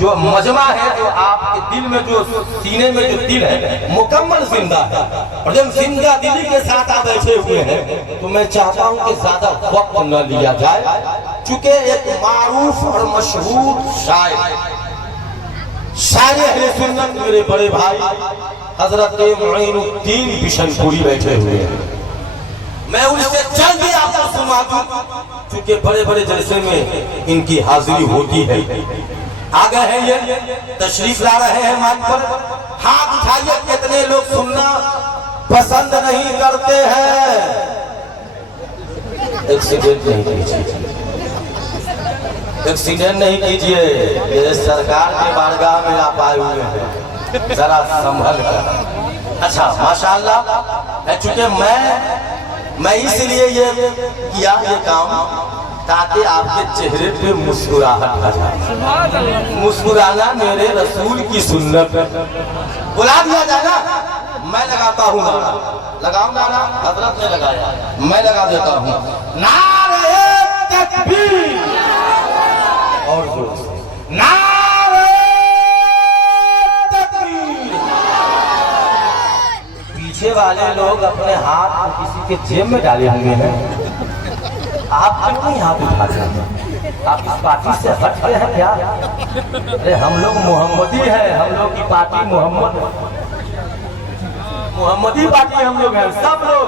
जो मजमा है, जो आपके दिल में, जो सीने में जो दिल है, मुकम्मल जिंदा है। और जब जिंदा दिली के साथ आप बैठे हुए हैं तो मैं चाहता हूं कि ज्यादा वक्त न लिया जाए, चूंकि एक मारूफ और मशहूर शायर अहले सुन्नत मेरे बड़े भाई हजरत मोइनुद्दीन बिशनपुरी बैठे हुए हैं। मैं उनसे जल्दी आपको सुना दूं, क्योंकि बड़े बड़े जलसे में इनकी हाजिरी होती है। आ गए हैं, ये तशरीफ ला रहे हैं माइक पर। हाथ उठाइए, कितने लोग सुनना पसंद नहीं करते हैं। एक्सीडेंट नहीं कीजिए, एक्सीडेंट नहीं कीजिए, ये सरकार के बारगाह में आप आए हुए हैं, जरा संभल कर। अच्छा माशाअल्लाह, चूंकि मैं इसलिए ये किया ये काम ताकि आपके चेहरे पे मुस्कुराहट आ जाए। मुस्कुराना मेरे रसूल की सुन्नत। बुला दिया जाए ना, मैं लगाता हूँ नारा, लगाऊं नारा, हजरत ने लगाया, मैं लगा देता हूँ नारे तकबीर, और जोर से नारे तकबीर। पीछे वाले लोग अपने हाथ किसी के जेब में डाले होंगे हैं, आप क्यों नहीं हाथ उठाते हैं? आप इस पार्टी से हट गए हैं क्या? अरे हम लोग मोहम्मदी है, हम लोग की पार्टी मोहम्मदी पार्टी हम लोग हैं, सब लोग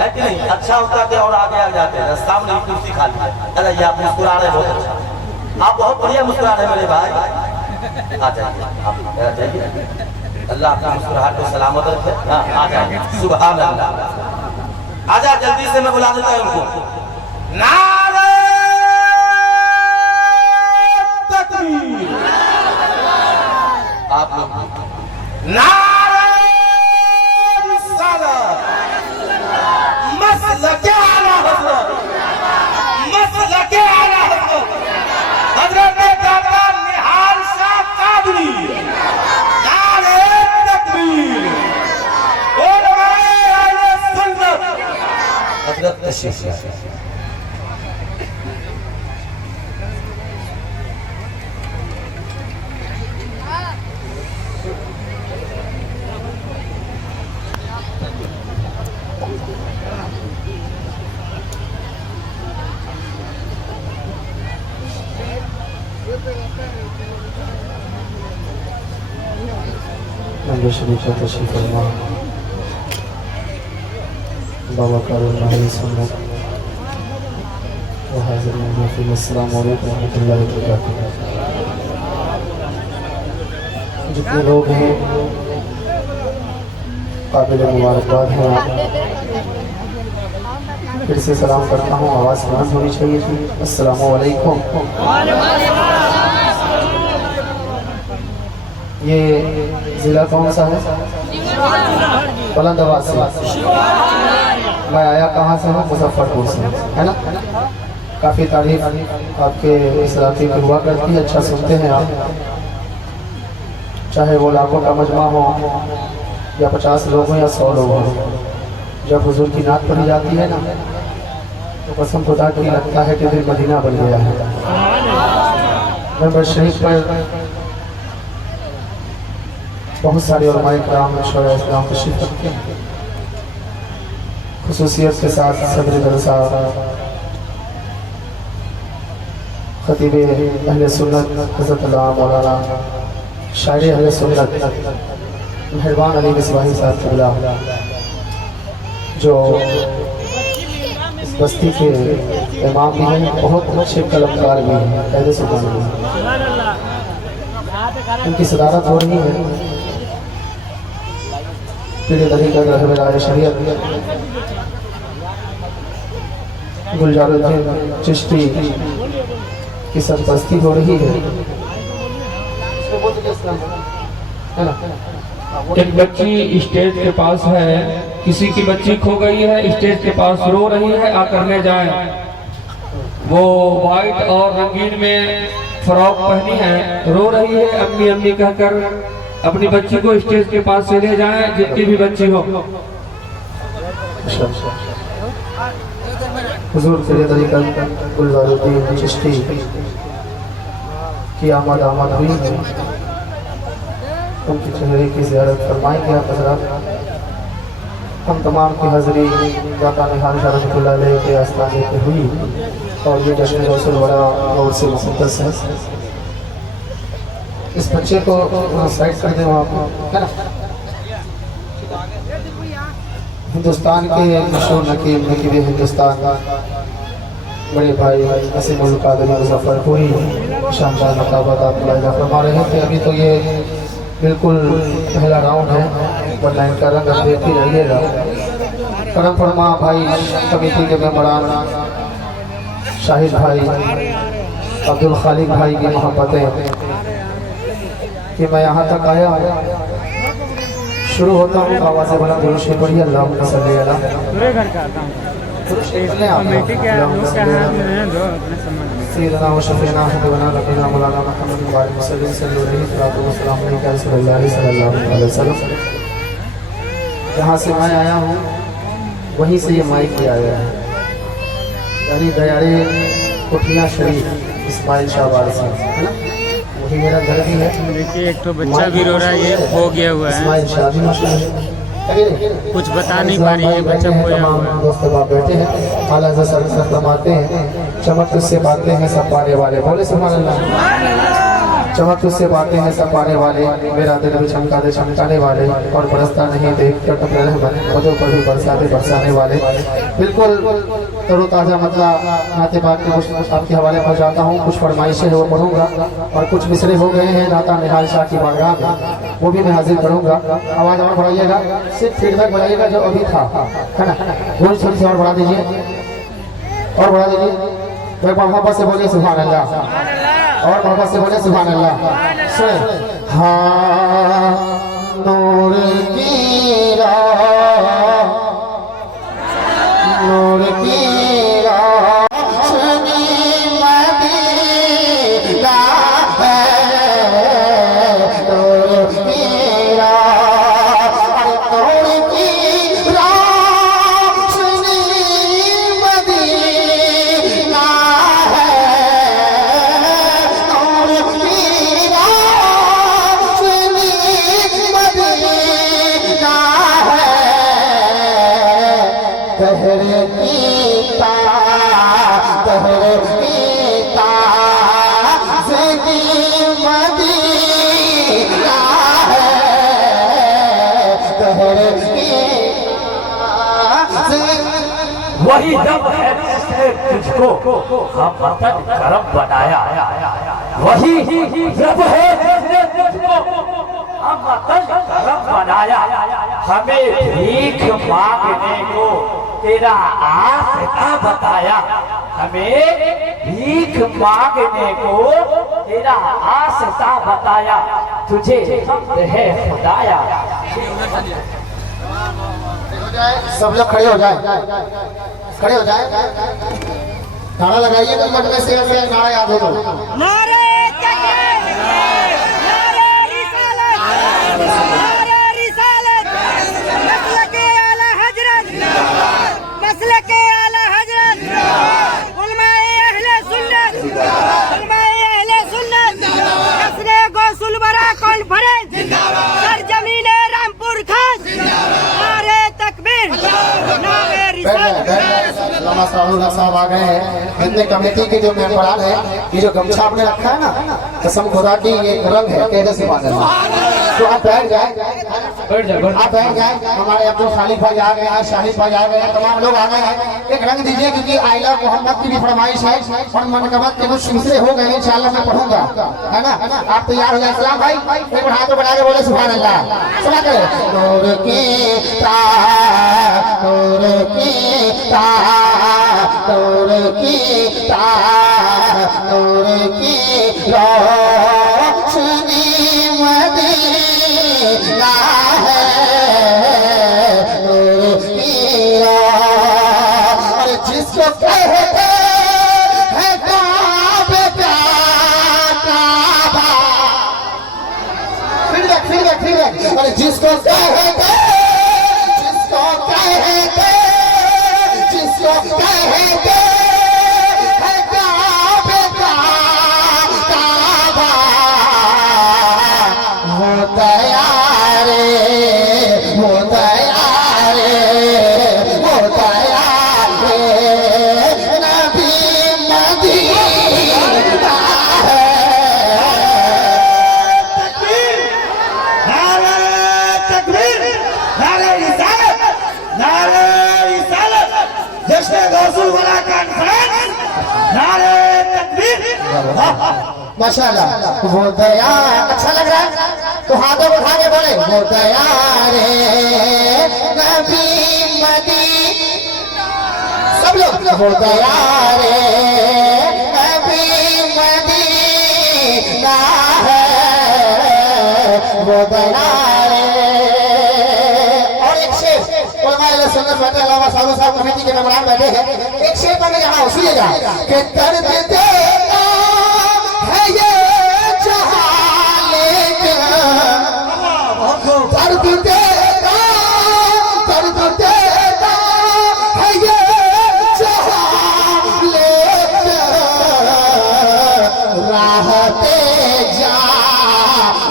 है कि नहीं? अच्छा होता कि और आगे आ जाते हैं, सामने कुर्सी खाली है। अरे ये आप मुस्कुरा रहे, बहुत अच्छा, आप बहुत बढ़िया मुस्कुरा रहे मेरे भाई। आ जाइए, आप जाइए, अल्लाह आपकी मुस्कुराहट को सलामत रखे। हाँ आ जाइए, सुभान अल्लाह। आजा जल्दी से, मैं बुला देता हूँ उनको। नारे तकबीर, आप लोग नारे रिसालत, मसलके आला हज़रत, मसलके आला हज़रत, हज़रत दादा निहाल शाह कादरी। नारे तकबीर, उलमाए अहले सुन्नत, हज़रत तशरीफ लाए। शरीफ तशरीफ फरमा बाबा कारुल सुन्नत व हाज़िर महफिल। अस्सलामु अलैकुम व रहमतुल्लाहि व बरकातुहू। जितने लोग हैं काबिल मुबारकबाद हैं, फिर से सलाम करता हूँ, आवाज़ बुलंद होनी चाहिए थी। अस्सलामु अलैकुम। ये ज़िला कौन सा है? बुलंद आवाज़ से। मैं आया कहाँ से हूँ? मुजफ्फरपुर से, है ना? काफ़ी तारीफ आपके इस इलाके की हुआ करती है, अच्छा सुनते हैं आप। चाहे वो लाखों का मजमा हो या 50 लोग हों या 100 लोग हों, जब हुजूर की नात पढ़ी जाती है ना तो कसम खुदा की लगता है कि दिल मदीना बन गया है। मेंबर शरीफ पर बहुत सारे उलमाए किराम शोरा इस्लाम तशरीफ रखते हैं। खुसूसियत के साथ सदर जलसा खतीब अहले सुन्नत हज़रत मौलाना शायर अहले सुन्नत मेहरबान अली मिसबाही साहब क़िबला, जो इस बस्ती के इमाम भी हैं, बहुत अच्छे कलमकार भी हैं, पहले से उनकी सदारत हो रही है। पीर तरीक़त रहबर शरीयत गुलजारुद्दीन चिश्ती की सरपरस्ती हो रही है। एक बच्ची स्टेज के पास है, किसी की बच्ची खो गई है, स्टेज के पास रो रही है, आकर ले जाए। वो वाइट और रंगीन में फ्रॉक पहनी है, रो रही है, अम्मी अम्मी कहकर। अपनी बच्ची को स्टेज के पास से ले जाएं, जितनी भी बच्ची हो। हुजूर पीर तरीक़त गुलजारुद्दीन चिश्ती कि आमद आमद हुई है, उनके चेहरे की ज़ियारत फरमाएंगे आप हज़रात। हम तमाम की हाज़री दाता निहाल रहमतुल्लाह अलैह के आस्ताने पे हुई और ये जश्न रसूल बड़ा गौर से मुक़द्दस है। इस बच्चे को साइड कर दें वहाँ पर, है ना। हिंदुस्तान के मशहूर नकीब हिंदुस्तान बड़े भाई नसीमुल कादरी मुजफ्फरपुरी शानदार मुकाबला आप फरमा रहे थे। अभी तो ये बिल्कुल पहला राउंड है, वरना इनका रंग आप देख ही रहिएगा। करम फरमा भाई कमेटी के मेंबरान शाहिद भाई अब्दुल खालिक भाई की मोहब्बतें कि मैं यहाँ तक आया शुरू होता हूँ आवाज़ बना दुरुद पढ़िए अल्लाहुम्मा सल्ली अला सैयदना व शफीना हबीबना नबीना मौलाना मुहम्मद सल्लल्लाहु अलैहि वसल्लम। जहाँ से मैं आया हूँ वहीं से ये माइक भी आया है, यानी दयारे कुटिया शरीफ इस्माइल शाह वाले से, है ना। वही मेरा घर भी है। देखिए एक तो बच्चा भी रो रहा है, ये हो गया हुआ है, इस्माइल शाह भी मशहूर है, कुछ बता नहीं पा रही है, बच्चा खोया हुआ है। दोस्त बाप बैठे हैं, आला सर फरमाते हैं चमक तुझसे बातें हैं सब पाने वाले, बोले सुभान अल्लाह। चमक तुझसे बातें हैं सब पाने वाले, मेरा दिल भी चमका दे चमकाने वाले, और बरसता नहीं देख कर पदों पर भी बरसाते बरसाने वाले। बिल्कुल तरोताज़ा मतलब नाते बात के कुछ आपके हवाले पर जाता हूँ। कुछ फरमाइशें हैं वो पढ़ूंगा और कुछ मिसरे हो गए हैं दाता निहाल शाह की बारगाह में, वो भी मैं हाजिर करूँगा। आवाज़ और बढ़ाइएगा, सिर्फ फीडबैक बढ़ाइएगा जो अभी था, है ना। थोड़ी थोड़ी सी और बढ़ा दीजिए, और बढ़ा दीजिए। एक बार मोहब्बत से बोलिए सुभान अल्लाह, और मोहब्बत से बोलिए सुभान अल्लाह। सुने हाँ नूर की राह, नूर की रोशनी मदीना है, नूर की राह, नूर की रोशनी मदीना है, नूर की रोशनी मदीना है, कहरे कीता कहरे कीता ज़िंदगी मदीना है, कहरे कीता वही जब है जिसने तुझको हम वतन करम बनाया, वही जब है जिसने तुझको हम वतन करम बनाया, हमें भीख मांगने को तेरा आस्था बताया, हमें भीख मांगने को तेरा आस्था बताया, तुझे हमद है खुदाया। सब लोग खड़े हो जाए, खड़े हो जाए, नारा लगाइए कोई मत में से नारा याद हो तो। नारे तकबीर, नारे रिसालत, नारे रिसालत, मसलके आला हजरत, मसलके आला हजरत, उलमाए अहले सुन्नत, उलमाए अहले सुन्नत, कसरे गौसुल बरा कॉन्फ्रेंस, सरजमीने रामपुर खास, नारे तकबीर, नारे रिसालत। लम्हा साहब आ गए हैं, हिंदी कमेटी के जो मेंबरान है, ये जो गमछा आपने रखा है ना, कसम खुदा की ये रंग है, कहने से बात है। तो आप बैठ जाए, आप बैठ जाए। हमारे अब्दुल खालिक भाई आ गए हैं, शाहिद भाई आ गए हैं, तमाम लोग आ गए हैं। एक रंग दीजिए क्योंकि आइला मोहम्मद की भी फरमाइश है और मनकबत के कुछ मिसरे हो गए, इंशाअल्लाह मैं पढ़ूंगा, है ना। आप तैयार हो जाए। सलाम भाई, एक बार हाथ बढ़ा के बोले सुभान अल्लाह। सलाम करें। नूर की ताह, नूर की ताह, नूर की ताह, नूर की रोशनी मदीना है, नूर की रोशनी, और जिसको कहते हैं काबे का काबा, फिर और जिसको कहते, जिसको कहते, जिसको कहते है काबे का काबा, माशाल्लाह। वो दया अच्छा लग रहा है तो हाथों को उठा के बोले वो दया रे नबी मदी, सब लोग वो दया रे नबी मदीना है, वो दया रे। और एक शेर उलमाए सुन्नत बैठे अलावा साधु साहब कमेटी के मेहमान बैठे हैं, एक शेर पर मैं यहाँ सुनिएगा कि दर्द देता है ये जहां लेकर, दर्द देता है ये जहां लेकर, राहते जा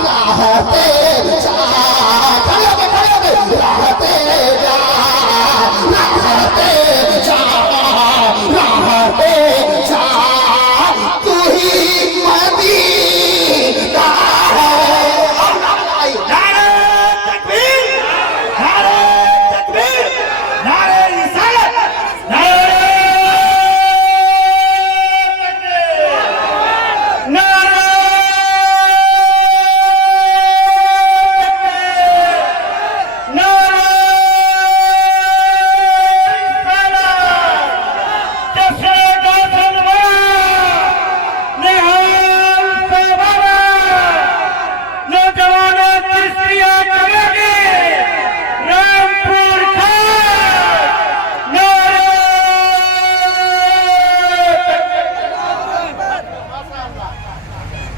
राहते जा राहते जा राहते जा राहते जा, तू ही मदीना है। नारे तकबीर, नारे तकबीर, नारे रिसालत, नारे तकबीर, नारे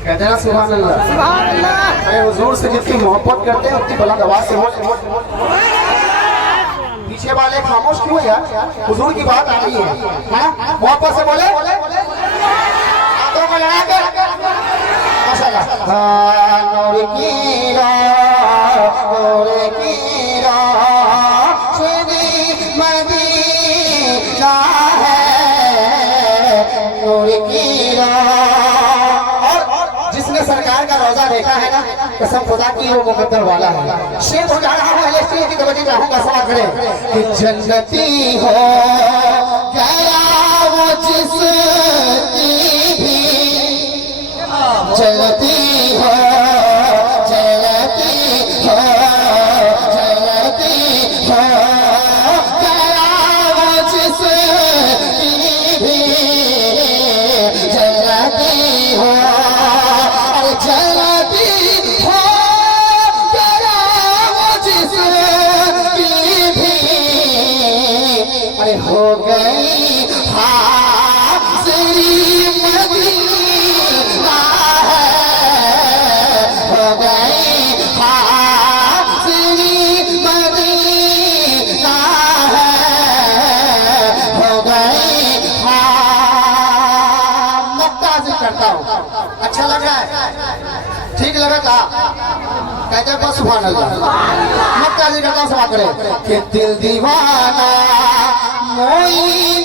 कहते हैं सुभान अल्लाह। मैं हुजूर से जितनी मोहब्बत करते हैं उतनी बुलंद आवाज से बोल। पीछे वाले खामोश क्यों यार, हुजूर की बात आ रही है, मोहब्बत से बोले, हाथों को लगा के माशाल्लाह। नूर की राह, नूर की राह श्री मदीना है, नूर की राह। जिसने सरकार का रोजा देखा है ना, कसम खुदा की वो मुकद्दर वाला है। शेर हो जा रहा है, शेर की तवज्जो चाहूंगा समाज करें कि जन्नती हो गया वो जिसकी भी जलती हो, जलती हो, जलती हो, गया वो जिसकी भी जलती हो, जलती हो गया वो जिसकी भी, अरे हो गई हाज़िरी मदीना है, हो गई हाज़िरी मदीना है, हो गई मक्का से करता हूँ। अच्छा लग रहा है, ठीक लगा था, कहते हैं सुभान अल्लाह। मक्का से करता हूँ समा करे कि दिल दीवाना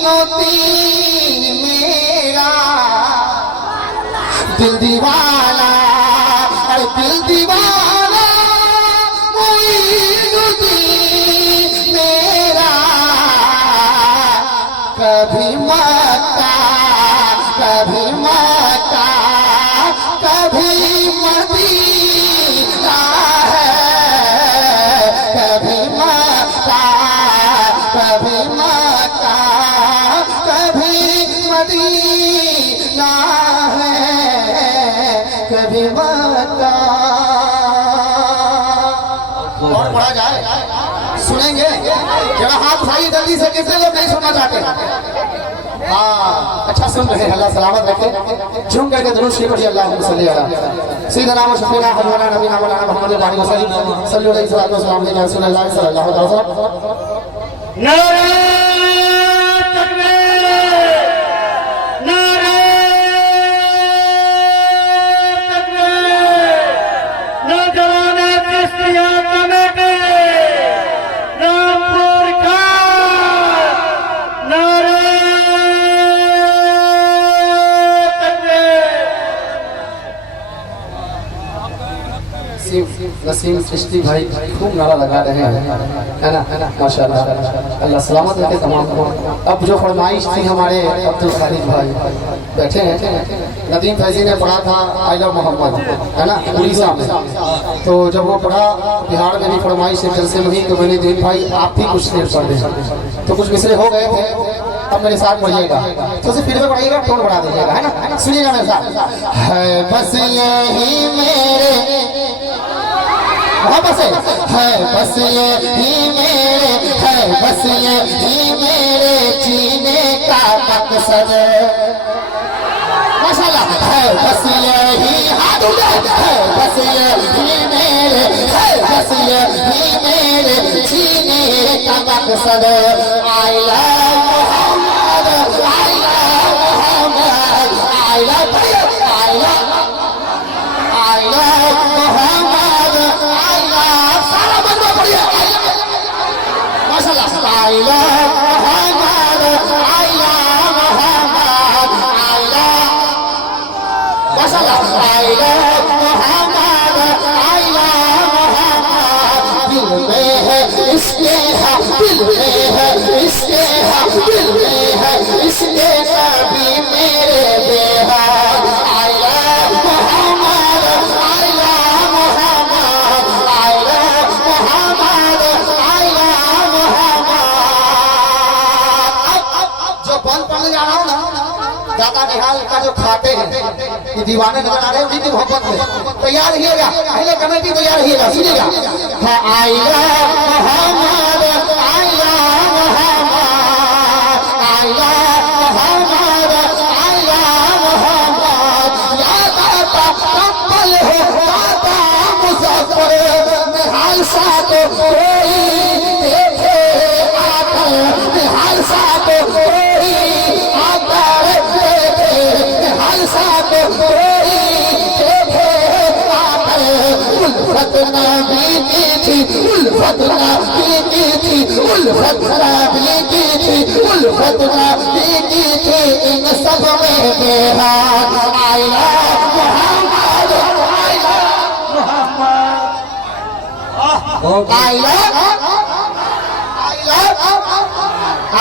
मोइनुद्दीन मेरा, दिल दीवाना, अरे दिल दीवाना मोइनुद्दीन मेरा, कभी मक्का कभी मक्का कभी मदीना है, कभी मक्का कभी मक्का कभी मदीना है, कभी मक्का। और पढ़ा जाए, सुनेंगे जरा हाथ उठाइए जल्दी से, कितने लोग नहीं सुनना चाहते? हाँ अच्छा सुन रहे हैं, अल्लाह सलामत रखे। झूम करके दुरूद शरीफ पढ़िए, अल्लाहुम्मा सल्ली अला सय्यिदना व शफीना हज़रना नबीना मौलाना मुहम्मद अलैहि वसल्लम सल्लल्लाहु अलैहि वसल्लम या रसूलल्लाह सल्लल्लाहु अलैहि वसल्लम। नारे तकबीर, नारे तकबीर, नौजवान चिश्तिया कमेटी रामपुर का नारे नसीम चिश्ती भाई खूब नारा लगा रहे हैं, है ना माशाल्लाह। अल्लाह सलामत रखे तमाम को। अब जो फरमाइश थी हमारे अब्दुल खालिद भाई, बैठे हैं। नदीम फैजी ने पढ़ा था आई लव मोहम्मद, है ना, उड़ीसा में। तो जब वो पढ़ा बिहार में भी फरमाइश है जलसे में ही, तो मैंने दिन भाई आप भी कुछ देर पढ़ दें। तो कुछ मिसरे हो गए थे, अब मेरे साथ पढ़िएगा, तो उसे फिर में पढ़िएगा, टोन बढ़ा दीजिएगा, है ना। सुनिएगा मेरे साथ। है बस यही मेरे बस है, बस यही मेरे है, बस यही मेरे जीने का मकसद माशाल्लाह है, बस यही हाथ उठा है, बस यही मेरे है, बस यही मेरे जीने का मकसद। I love Mohammad, I love Mohammad, I love Mohammad, I love सारा बंदा पढ़िए माशाल्लाह। I love Mohammad, I love Mohammad, I love माशाल्लाह। I love Mohammad, I love Mohammad. दिल में है इसके है, दिल में है इसके है, दिल में है इसके नबी मेरे बेहद। I love Mohammad, I love Mohammad, I love Mohammad, I love Mohammad. जो बंद पढ़ने जा रहा हूँ ना, दादा निहाल का जो खाते हैं, ये दीवाने नजर आ रहे हैं उनकी मोहब्बत में। तैयार रहिएगा, पहले कमेटी तैयार रहिएगा, सुनिएगा। हाँ I love Mohammad, I love Mohammad, I love Mohammad, I love Mohammad. या दाता कब्बल हो दाता मुजफ्फर, निहाल सा तो कोई देखे आकर, निहाल सा तो कोई आकर देखे, निहाल सा तो कोई देखे आकर। उल्फत नबी की थी, उल्फत नबी की थी, उल्फत नबी की थी, उल्फत नबी की थी, इन सब में बेहद। I love Mohammad, I love Mohammad, I love, I love,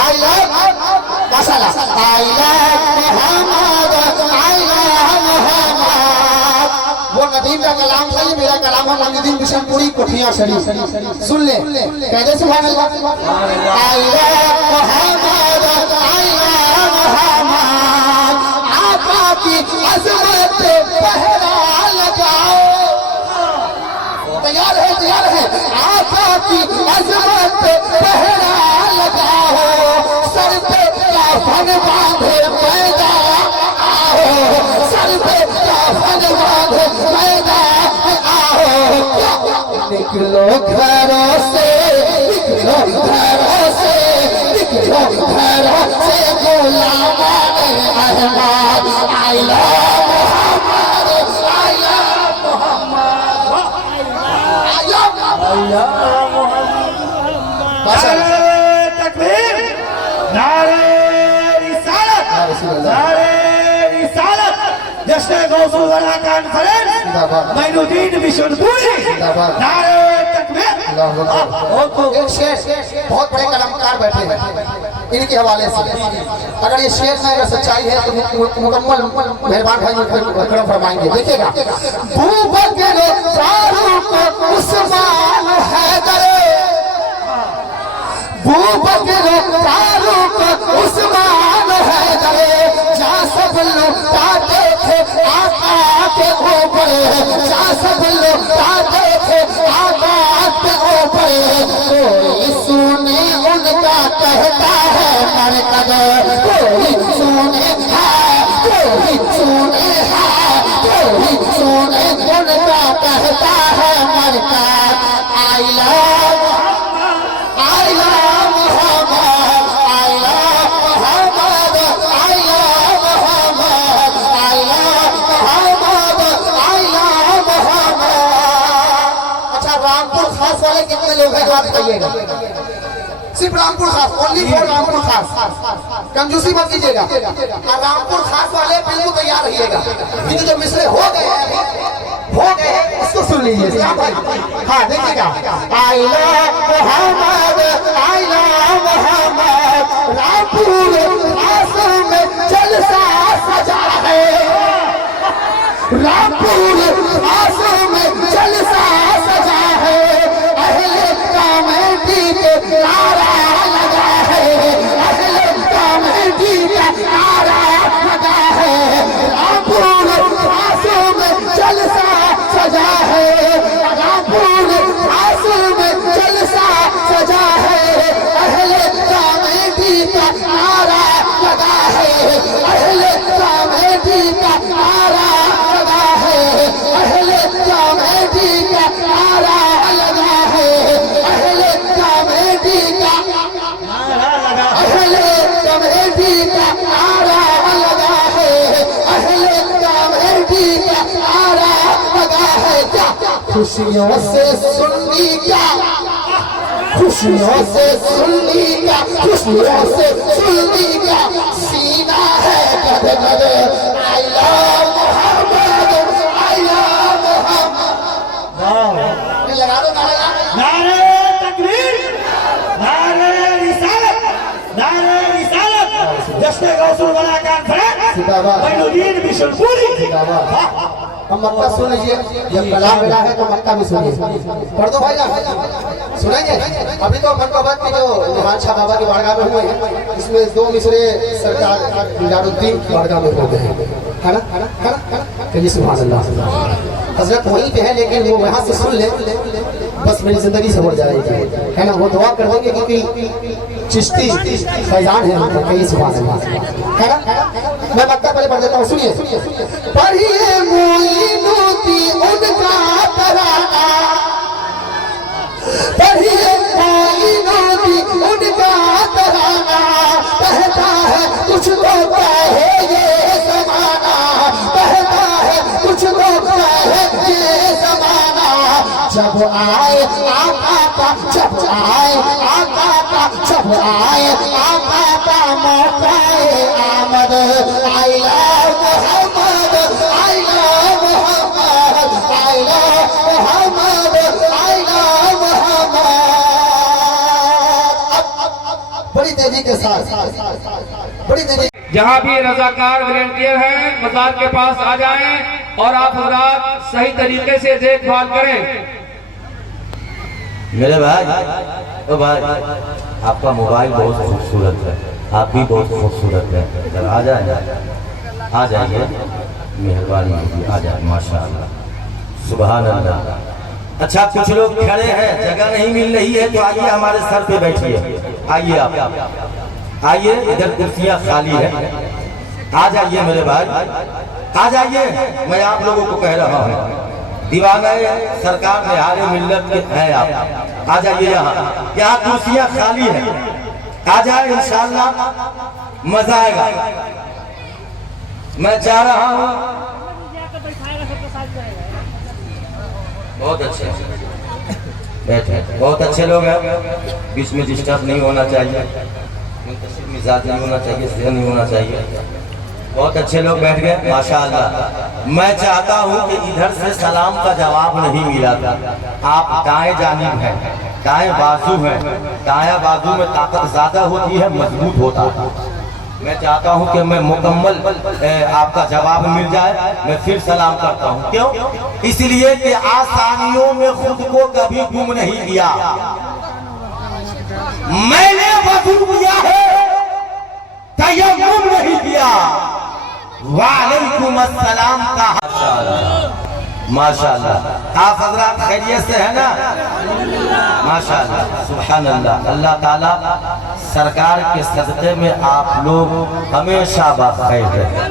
I love माशाल्लाह। I love Mohammad, I love Mohammad. वो नदीम का कलाम था, ये मेरा कलाम है। नदीम बिशनपुरी कोठिया शरीफ, सुन ले कहते सुभान अल्लाह। I love Mohammad, I love Mohammad. आका की अजमत पे पहरा लगाओ, तैयार है, तैयार है। आका की अजमत पे पहरा लगाओ, सर पे काफन बांधे पैदा आओ, सर पे काफन बांधे पैदा आओ। निकलो घरों से, निकलो घरों से, निकलो घरों से, गुलामाने अहमद। I love Mohammad, I love Mohammad, I love Mohammad. तकबीर, नारे रिसालत, नारे रिसालत। जश्न गौसुल वरा कॉन्फ्रेंस मोइनुद्दीन बिशनपुरी, नारे तकबीर। एक शेर, बहुत बड़े कलाकार बैठे हैं, इनके हवाले से अगर ये शेर में अगर सच्चाई है तो मुकम्मल मेहरबान भाई करम फरमाएंगे। देखिएगा। बूबकर फारूक उस्मान हैदर, बूबकर फारूक उस्मान हैदर, जहाँ सब लुटाते थे आका के ऊपर, जहाँ सब लुटाते थे आका के ऊपर। कोई सुने उनका कहता है मरकद, कोई सुने है, कोई सुने है, कोई सुने उनका कहता है मरकद। I love, I love Mohammad, I love Mohammad, I love Mohammad, I love Mohammad, I love Mohammad. अच्छा, रामपुर खास वाले कितने लोग हैं हाथ कहिएगा। सिर्फ रामपुर खास, ओनली फॉर रामपुर खास, कंजूसी मत कीजिएगा। और रामपुर खास वाले बिल्कुल तैयार रहिएगा, क्योंकि जो मिसरे हो गए हैं उसको सुन लीजिए। हाँ देखिएगा। I love Mohammad, I love Mohammad. Rampur Khas में जलसा सजा रामपुर आंसू में जलसा सजा है, अहले कमेटी के नारा लगा है, अहले कमेटी का नारा लगा है। रामपुर आंसू में जलसा सजा है, रामपुर आंसू में जलसा सजा है, अहले कमेटी का नारा लगा है, अहले कमेटी का नारा लगा है, अहले कमेटी का नारा लगा है, अहले कमेटी का अहले कमेटी का नारा लगा है, अहले कमेटी का नारा लगा है। क्या खुशियों से सुननी क्या, खुशियों से सुननी क्या, खुशियों से सुननी क्या, सीना है गद गद, I love Mohammad, I love Mohammad. लगा दो गाना। नारे तकबीर, नारे रिसालत, नारे रिसालत। जश्न गौसुल वरा कॉन्फ्रेंस मोइनुद्दीन बिशनपुरी। हम मक्का सुन लीजिए, जब कलाम मिला है तो मक्का भी सुनिए। पढ़ दो भाई ना, सुनेंगे। अभी तो मनकाबाद के जो निहाल शाह बाबा की बारगाह में हुए हैं, इसमें 2 मिसरे सरकार बिलारुद्दीन की बारगाह में हो गए हैं, है ना? कहिए सुभान अल्लाह। हजरत वहीं पे है, लेकिन वो वहाँ से सुन ले बस मेरी जिंदगी से हो जाएगी, है ना? वो दुआ कर देंगे क्योंकि चिश्ती फैजान है हमको। कहिए सुभान अल्लाह, है ना? मैं मक्का पहले पढ़ देता हूँ, सुनिए। पढ़िए मोइनुद्दीन उनका तराना, पढ़िए मोइनुद्दीन उनका तराना, कहता है कुछ तो कहे ये ज़माना, कहता है कुछ तो कहे ये ज़माना। जब आए आका का, जब आए आका का, जब आए आका का मौकाए आमद, I love Mohammad, I love Mohammad, I love Mohammad, I love Mohammad. बड़ी तेजी के साथ, बड़ी तेजी। जहाँ भी रजाकार वॉलंटियर हैं मजार के पास आ जाएं और आप हजरात सही तरीके से देखभाल करें। मेरे भाई, ओ भाई, आपका मोबाइल बहुत खूबसूरत है, आप भी बहुत खूबसूरत है। जरा आ जाइए, मेहरबानी होगी, आ जाए। माशाअल्लाह, सुभान अल्लाह। अच्छा, कुछ लोग खड़े हैं, जगह नहीं मिल रही है तो आइए हमारे सर पे बैठिए। आइए आप, आइए, इधर कुर्सियाँ खाली है, आ जाइए मेरे भाई, आ जाइए। मैं आप लोगों को कह रहा हूँ, दीवाना सरकार निहारे मिल्लत के हैं आप, आ जाइए। यहाँ कुर्सियाँ खाली है, आ जाए, इंशाअल्लाह मजा आएगा। मैं चाह रहा हूँ, बहुत अच्छे बैठे, बहुत अच्छे लोग हैं, बीच में डिस्टर्ब नहीं होना चाहिए, मिजाज नहीं होना चाहिए, शेर नहीं होना चाहिए। बहुत अच्छे लोग बैठ गए, माशाअल्लाह। मैं चाहता हूं कि इधर से सलाम का जवाब नहीं मिला था। आप दाएं जानिब हैं, दाएं बाजू हैं, दाया बाजू में ताकत ज्यादा होती है, मजबूत होता है। मैं चाहता हूं कि मैं मुकम्मल आपका जवाब मिल जाए, मैं फिर सलाम करता हूं। क्यों? इसलिए कि आसानियों में खुद को कभी गुम नहीं किया। मैंने वजू किया है, तयम्मुम नहीं किया। वालेकुम अस्सलाम का। माशाअल्लाह, आप हजरात खैरियत से है ना? माशाअल्लाह, सुभान अल्लाह। अल्लाह ताला सरकार के सदक़े में आप लोग हमेशा बाखैर रहे,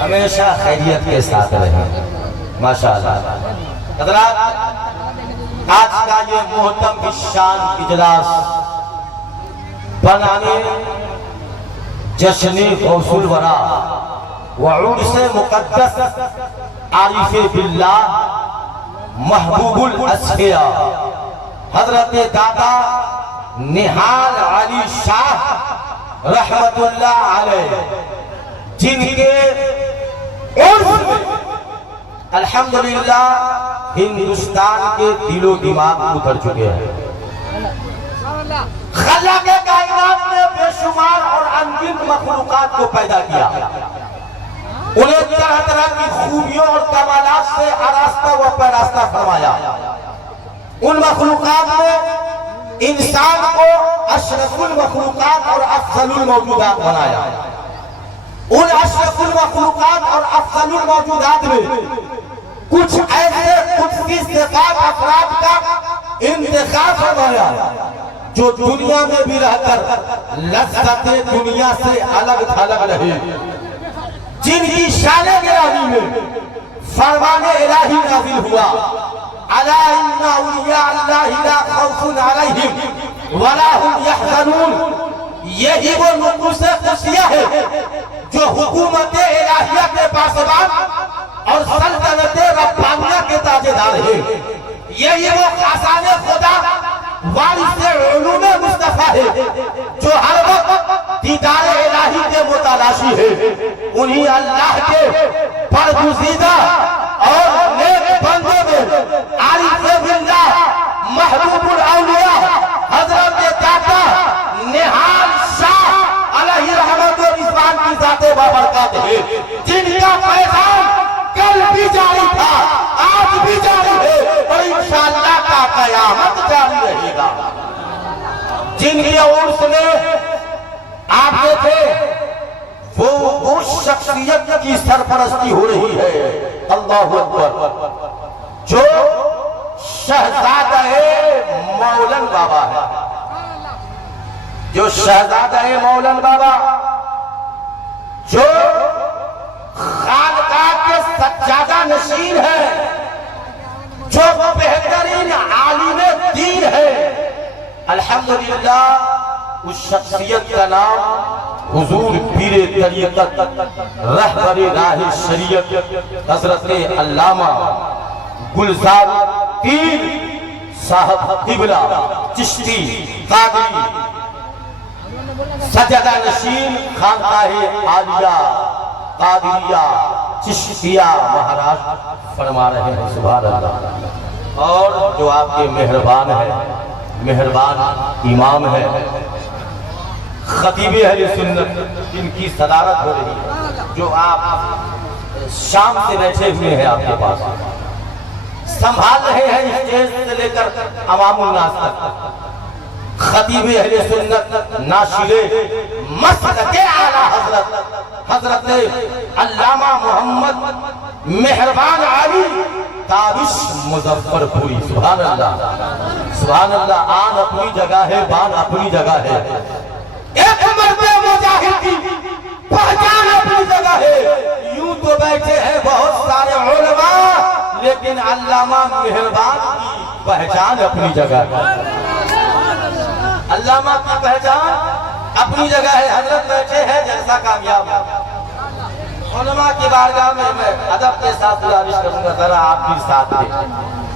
हमेशा खैरियत के साथ रहे, माशाअल्लाह। हजरात, आज का ये मोहतम शान इजलास बनाने जश्न गौसुल वरा व उर्स मुक़द्दस आरिफ़े बिल्लाह महबूबुल अस्फ़िया हजरत दादा निहाल अली शाह रहमतुल्लाह अलैह, जिनके उर्स अल्हम्दुलिल्लाह हिंदुस्तान के दिलो दिमाग उतर चुके हैं। खलाक़े कायनात ने बेशुमार और अनगिनत मखलूक़ात को पैदा किया। उन्हें तरह तरह की खूबियों और कमालात से आरास्ता व पैरास्ता फरमाया। उन मखलूकात में इंसान को अशरफुल मखलूकात और अफजलुल मौजूदात बनाया। उन अशरफुल मखलूकात और अफजलुल मौजूदात में कुछ ऐसे कुदसी सिफात अफराद का इंतखाब फरमाया जो दुनिया में भी रहकर लज्जते दुनिया से अलग थलग रहे, जिनकी शान गिरानी में फरमाने इलाही नाज़िल हुआ, अला इन्ना औलिया अल्लाहि ला खौफुन अलैहिम वला हुम यहज़नून। यही वो नुक़ूस-ए क़ुदसिया है जो हुकूमत इलाहिया के पासबान और सल्तनत रब्बानिया के ताजेदार है। यही वो खासाने खुदा वारिसे उलूमे मुस्तफा है जो हर वक्त दीदार इलाही के मुतलाशी है। उन्हीं अल्लाह के बरगुज़ीदा और नेक बंदों में आरिफ़े बिल्लाह महबूबुल औलिया हज़रत दाता निहाल शाह अलैहि रहमत व रिज़वान की ज़ाते बाबरकत है, जिनका पैगाम कल भी जारी था, आज भी जारी है और इंशाअल्लाह का कयामत जारी रहेगा। जिनके उर्स में आप देखे वो शख्सियत की सरपरस्ती हो रही है, अल्लाहु अकबर, जो शहजादा मौलन बाबा है, जो शहजादा मौलन बाबा, जो खानकाह के सज्जादा नशीन है, जो बेहतरीन आलिम दीन है। अल्हम्दुलिल्लाह उस शख्सियत का नाम हुजूर पीरे तरीक़त रहबरे राह शरीयत हज़रत अल्लामा गुलजार पीर साहब क़िबला चिश्ती क़ादरी सज्जादा नशीन खानकाह आलिया कादिरिया चिश्तिया महाराज फरमा रहे हैं, सुभान अल्लाह। और जो आपके मेहरबान है, मेहरबान इमाम है, खतीबे अहले सुन्नत, जिनकी सदारत हो रही है, जो आप शाम से बैठे हुए हैं, आपके पास संभाल रहे हैं स्टेज से लेकर अवामुल नास तक। खतीबे अहले सुन्नत नाशिरे मसलके आला हजरत अल्लामा मोहम्मद मेहरबान अली ताबिश मुजफ्फरपुरी, सुभान अल्लाह, सुभान अल्लाह। आन अपनी जगह है, बान अपनी जगह है, एक मर्दे मुजाहिद की पहचान अपनी जगह है। यूं तो बैठे हैं बहुत सारे उलमा, लेकिन अल्लामा मेहरबान की पहचान अपनी जगह है, अल्लामा की पहचान अपनी जगह है। हजरत बैठे हैं, जलसा कामयाब। उलमा की बारगाह में मैं अदब के साथ गुजारिश करूंगा, जरा आप भी साथ दें।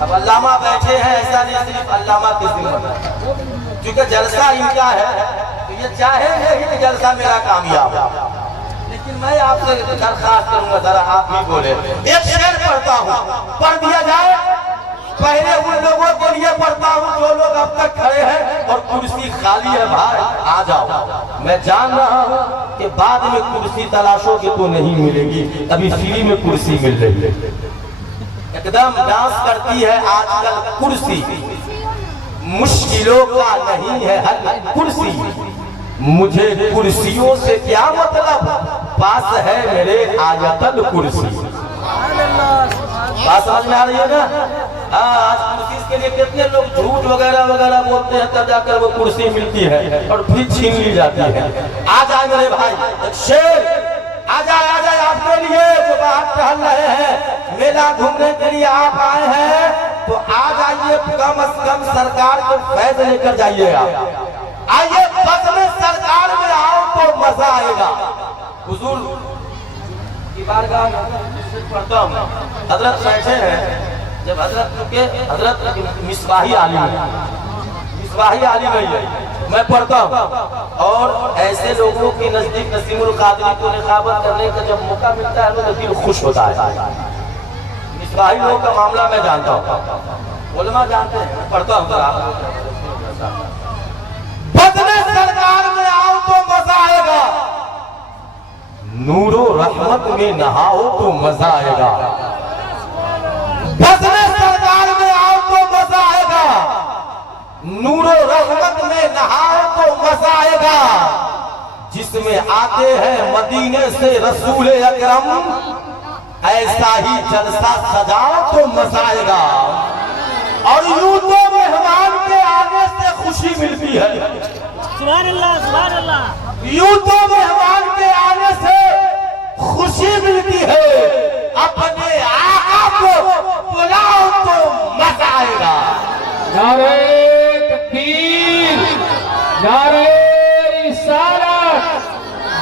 अब अल्लामा बैठे हैं, ऐसा नहीं सिर्फ अल्लामा की जिम्मत है, क्योंकि जलसा इनका है तो ये चाहेंगे ही कि जलसा मेरा कामयाब। लेकिन मैं आपसे दरखास्त करूंगा, जरा आप भी बोले। एक शेर पढ़ता हूँ, पढ़ दिया जाए। पहले उन लोगों के लिए पढ़ता हूँ जो लोग अब तक खड़े हैं और कुर्सी खाली है, भाई आ जाओ। मैं जान रहा हूँ कि बाद में कुर्सी तलाशोगे तो नहीं मिलेगी, अभी फ्री में कुर्सी मिल रही है, एकदम डांस करती है आजकल कुर्सी। मुश्किलों का नहीं है हल कुर्सी, मुझे कुर्सियों से क्या मतलब, पास है मेरे आयतल कुर्सी। बात समझ में आ रही है ना? आज कुर्सी के लिए कितने लोग झूठ वगैरह वगैरह बोलते हैं, तब जाकर वो कुर्सी मिलती है और फिर छीन ली जाती है। आ जाए मेरे भाई, शेर आ जाए आपके लिए जो बाहर टहल रहे हैं, मेला घूमने के लिए आप आए हैं, तो आ जाइए, कम से कम सरकार को फैज लेकर जाइएगा। आइए बस में सरकार में आओ तो मजा आएगा। हुजूर की बारगाह में पढ़ता हूँ, हजरत बैठे हैं, जब हजरत मिसबाही आलिम है, मैं पढ़ता हूँ। और ऐसे लोगों के नजदीक नसीमुल कादरी को निखाबत करने का जब मौका मिलता है तो दिल खुश होता है। मिसबाही लोगों का मामला मैं जानता हूँ, उलमा जानते हैं, पढ़ता हूँ। बदले सरकार में आओ तो मजा आएगा, नूरो रहमत में नहाओ तो मजा आएगा। फजले सरकार में आओ तो मजा आएगा। नूरो रहमत में नहाओ तो मजा आएगा। जिसमें आते हैं मदीने से रसूल अकरम, ऐसा ही जलसा सजाओ तो मजा आएगा। और यूं तो मेहमान के आने से खुशी मिलती है, सुभान अल्लाह, सुभान अल्लाह। यूं तो मेहमान के आने से खुशी मिलती है। अपने आका को बुलाओ तो मजा आएगा। नारे तकबीर, नारे रिसालत,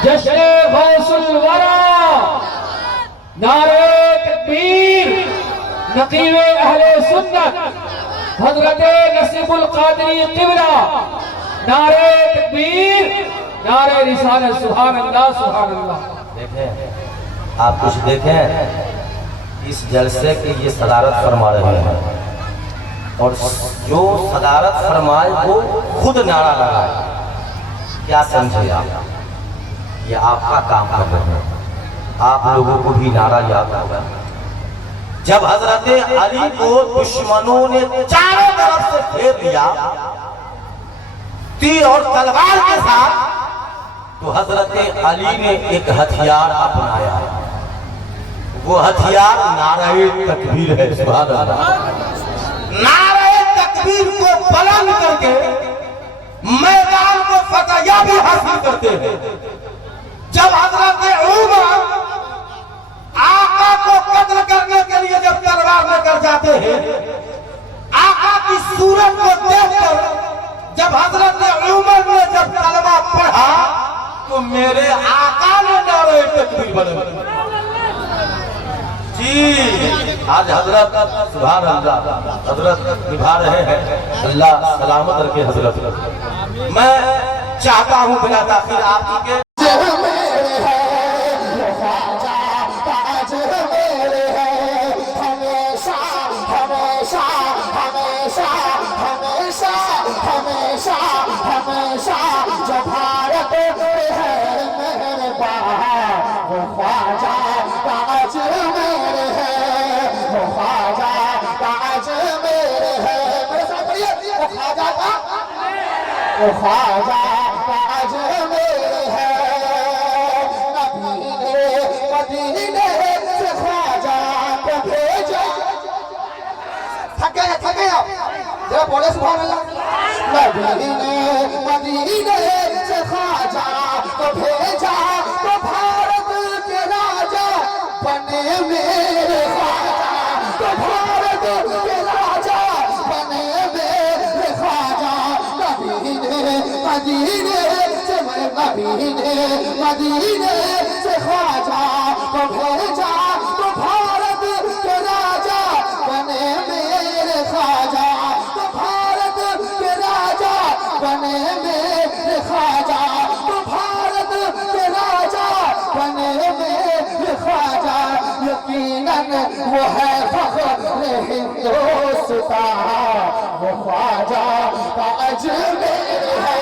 जश्न गौसुल वरा, नारे तकबीर, नकीबे अहले सुन्नत हजरत नसीबुल कादरी क़िबला, नारे तकबीर, नारे रिसालत, सुभान अल्लाह, सुभान अल्लाह। देखें, आप कुछ देखें, इस जलसे की ये सदारत फरमा रहे हैं और जो सदारत फरमाए वो खुद नारा लगाए। क्या समझे आप? ये आपका काम कर रहे हैं। आप लोगों को भी नारा याद होगा जब हजरत अली को दुश्मनों ने चारों तरफ से घेर लिया तीर और तलवार के साथ, तो हजरत अली ने एक हथियार अपनाया। वो हथियार नारे तकबीर है। सुभान अल्लाह। नारे तकबीर को बुलंद करके मैदान को फतह भी हासिल करते हैं। जब हजरत उमर आका को कत्ल करने के लिए जब तलवार लेकर जाते हैं, आका की सूरत को देखकर जब हजरत उमर ने जब तलवा पढ़ा तो मेरे आका ने नारे तकबीर बुलंद जी। आज हजरत सुभान अल्लाह हजरत निभा रहे हैं। अल्लाह सलामत रखे हजरत। मैं चाहता हूँ बिना ताखीर आप के हमेशा जो भारत है मेहरबान, वो ख्वाजा ताज मेरे है, वो ख्वाजा ताज मेरे है। मेरे साथ पढ़िए, वो ख्वाजा का, वो ख्वाजा ताज मेरे है। नबी ने मदीने से ख्वाजा को भेजा। थक गए आप जरा बोले सुभान अल्लाह। मदीने से ख्वाजा को भेजा तो भारत के राजा बने मेरे ख्वाजा, तो भारत के राजा बने मेरे ख्वाजा। मदीने से ख्वाजा को भेजा तो भारत के राजा बने मेरे ख्वाजा, तो भारत के राजा बने मेरे ख्वाजा, तो भारत के राजा बने मेरे ख्वाजा। यकीनन वो है फख्र हिंदुस्तान, वो ख्वाजा ताज मेरे है,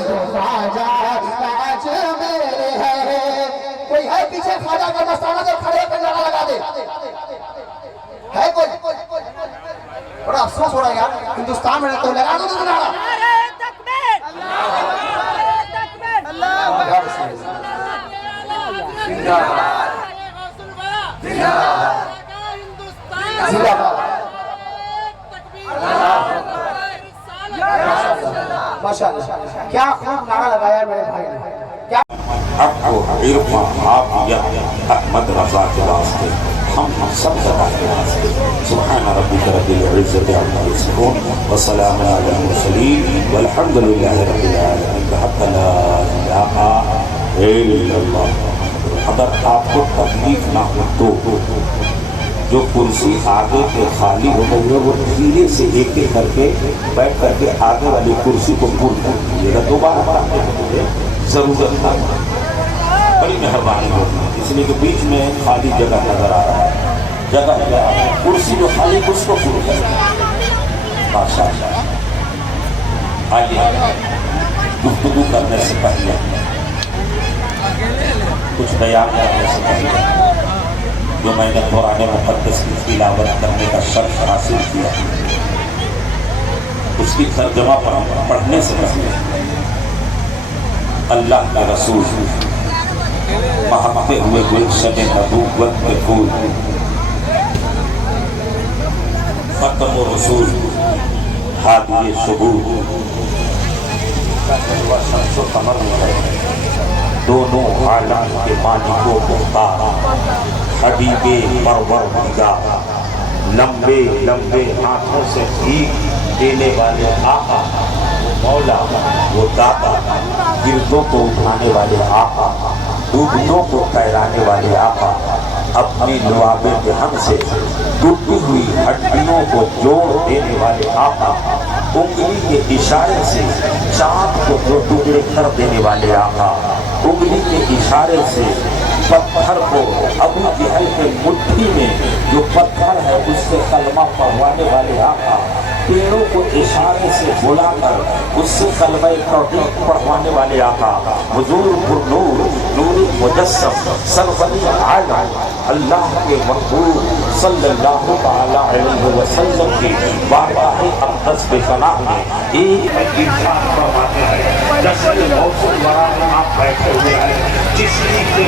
वो ख्वाजा ताज मेरे है। कोई है पीछे ख्वाजा का मस्ताना जो खड़े होकर नारा लगा दे? है कोई? बड़ा अफसोस हो रहा है यार, हिंदुस्तान में रहते हो, लगा दो नारा। नारे तकबीर, नारे तकबीर, माशाअल्लाह, क्या खूब नारा लगाया मेरे भाई ने। क्या आपको इरफा आप या अहमद रजा के वास्ते हम सब के वास्ते सुभान रब्बिक रब्बिल इज्जति अम्मा यसिफून व सलामुन अलल मुरसलीन वल्हम्दुलिल्लाहि रब्बिल आलमीन। हक़्क़ ला इलाहा इल्लल्लाह। अगर आपको तकलीफ ना हो तो जो कुर्सी आगे के खाली हो गई है वो धीरे से एक एक करके बैठ करके आगे वाली कुर्सी को पूर्ण कर दीजिएगा। दोबारा जरूरत था, बड़ी मेहरबानी होगी। इसलिए कि बीच में खाली जगह नजर आ रहा है, जगह कुर्सी जो खाली कुर्सी को पूर्ण कर। माशाअल्लाह, आइए गुफ्तगू करने से पहले कुछ बयान करने से पहले जो मैंने कुरान मुक़द्दस की तिलावत करने का शर्फ हासिल किया, उसकी तर्जुमा पढ़ने से पहले अल्लाह के रसूल महकते हुए गुलशन नबूवत के फूल खत्म रसूल हादिए शुबूर शम्सो कमर है, दोनों आलम के मालिको मुख्तार हबीबे परवरदिगार, लंबे लंबे हाथों से भीख देने वाले आका, वो मौला वो दाता, गिरदों को उठाने वाले आका, डूबनों को तैराने वाले आका, अपनी लुआबे जहन से टूटी हुई हड्डियों को जोड़ देने वाले आका, उंगली के इशारे से चाँद को दो टुकड़े कर देने वाले आका, उंगली के इशारे से पत्थर को अबू जहल के मुट्ठी में जो पत्थर है उससे कलमा पढ़वाने वाले आका, पेड़ों को इशारे से बुलाकर उससे कलमा तौहीद पढ़वाने वाले आका, हुजूर नूर नूर मुजस्सम सरवरी आलम अल्लाह के महबूब सल्लल्लाहु तआला अलैहि वसल्लम की बारगाह अक़दस पे पनाह में एक इरशाद फरमाते हैं, जश्न मौसम वरा में आप बैठे हुए हैं, जिसकी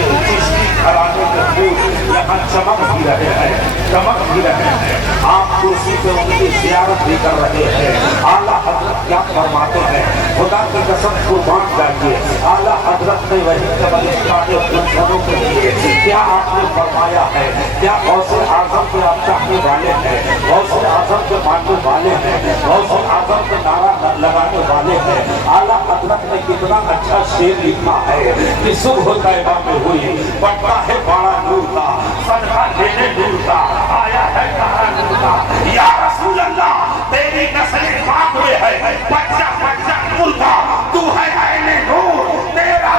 घराने के फूल यहाँ चमक भी रहे हैं, चमक भी रहे हैं, आप कुर्सी पे उनकी ज़ियारत भी कर रहे हैं। आला हजरत क्या फरमाते हैं, खुदा की कसम कुर्बान जाइए, आला हजरत ने वही कब्रिस्तान गुलशनों के लिए क्या आपने फरमाया है, क्या गौसे आजम के आप चाहने वाले हैं, गौसे आजम के मानने वाले हैं, गौसे आजम के नारा लगाने वाले हैं। आला हजरत ने कितना अच्छा शेर लिखा है कि सुबह तैबा में हुई पटना है बड़ा नूर का, सदका लेने नूर का, आया है कहा नूर का, या रसूल अल्लाह तेरी नस्ल पाक में है बच्चा बच्चा नूर का, तू है ऐने नूर, तेरा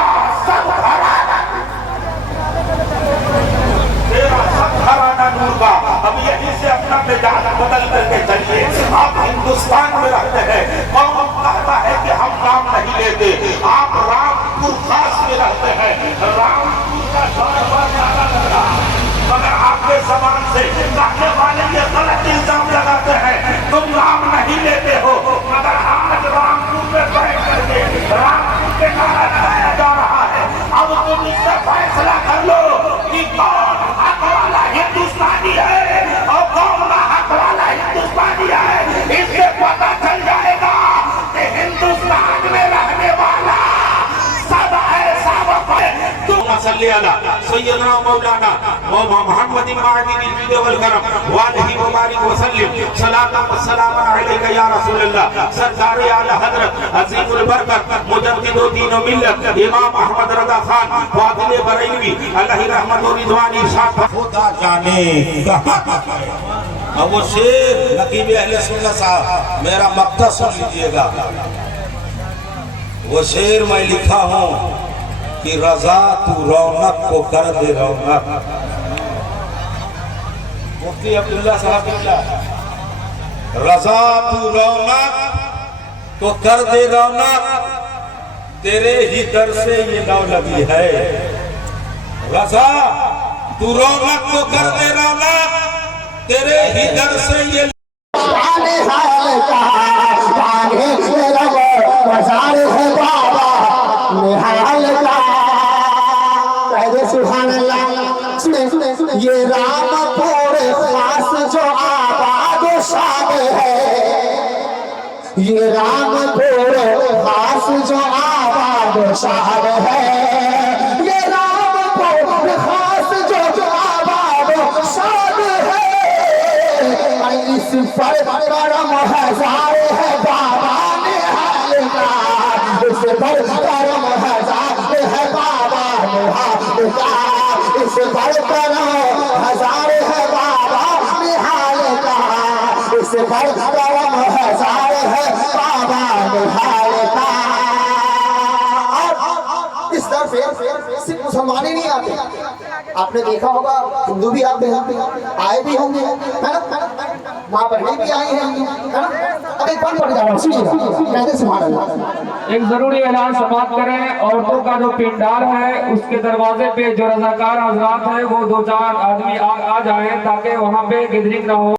सब घराना नूर का। अब यहीं से अपना मिजाज बदल करके चलिए, आप हिंदुस्तान में रहते हैं, कौन कहता है कि हम नाम नहीं लेते, आप रामपुर खास में रहते हैं, रामपुर का मगर आपके जबान से कहने वाले ये गलत इल्जाम लगाते हैं तुम नाम नहीं लेते हो, मगर आज रामपुर में बैठ करके रामपुर के नारा लगाया जा रहा है। अब तुम इससे फैसला कर लो कि कौन हक वाला हिंदुस्तानी है और कौन हक वाला हिंदुस्तानी है, इससे पता चल जाएगा कि हिंदुस्तान में रहने वाला सब ऐसा वफा सैयदना मौलाना मोहम्मद वल करम वालही मुबारक वसल्लम सलातन व सलामन अलैका या रसूल अल्लाह, सरकार आला हजरत अजीमुल बरकत मुजद्दिद दीन व मिल्लत इमाम अहमद रजा खान फातिल बरेलवी अलैहि रहमत व रिजवान इरशाद खुदा जाने कहां। अब वो शेर नकीब अहले सुन्नत साहब मेरा मक्ता सुन लीजिएगा, वो शेर मैं लिखा हूं कि रजा तू रौनक को कर दे रौनक। मुफ्ती अब्दुल्ला साहब लिखा, रजा तू रौनक तो कर दे रौनक, तेरे ही दर से ये दौलती है। रजा तू रौनक तो कर दे रौनक, तेरे ही दर से ये ये रामपुर खास जो आबाद शाद है, ये रामपुर खास जो आबाद शाद है, ये रामपुर खास जो आबाद शाद है, इस पर करम हजार है बाबा निहाल का, इस पर करम हजार है बाबा निहाल का, इस पर करम हजार है बाबा निहाल का, इस पर करम हजार है बाबा निहाल का। इस तरह सिर्फ मुसलमान ही नहीं आते, आपने देखा होगा हिंदू भी आते हैं, आए भी होंगे, है ना, माँ बहनें भी आई हैं, है ना। अब एक बात पढ़ जा रहा हूँ, सुनिएगा, कहते सुभान अल्लाह। एक जरूरी ऐलान समाप्त करें। औरतों का जो पिंडाल है उसके दरवाजे पे जो रजाकार हजरात है वो 2-4 आदमी आ जाए ताकि वहाँ पे गैदरिंग ना हो।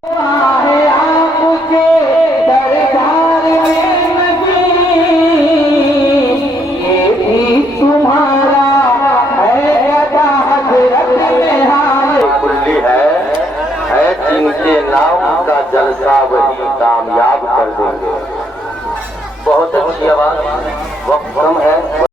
कुल्ली है जिनके नाम का जलसा वही कामयाब कर देंगे। बहुत अच्छी आवाज, वक्त कम है।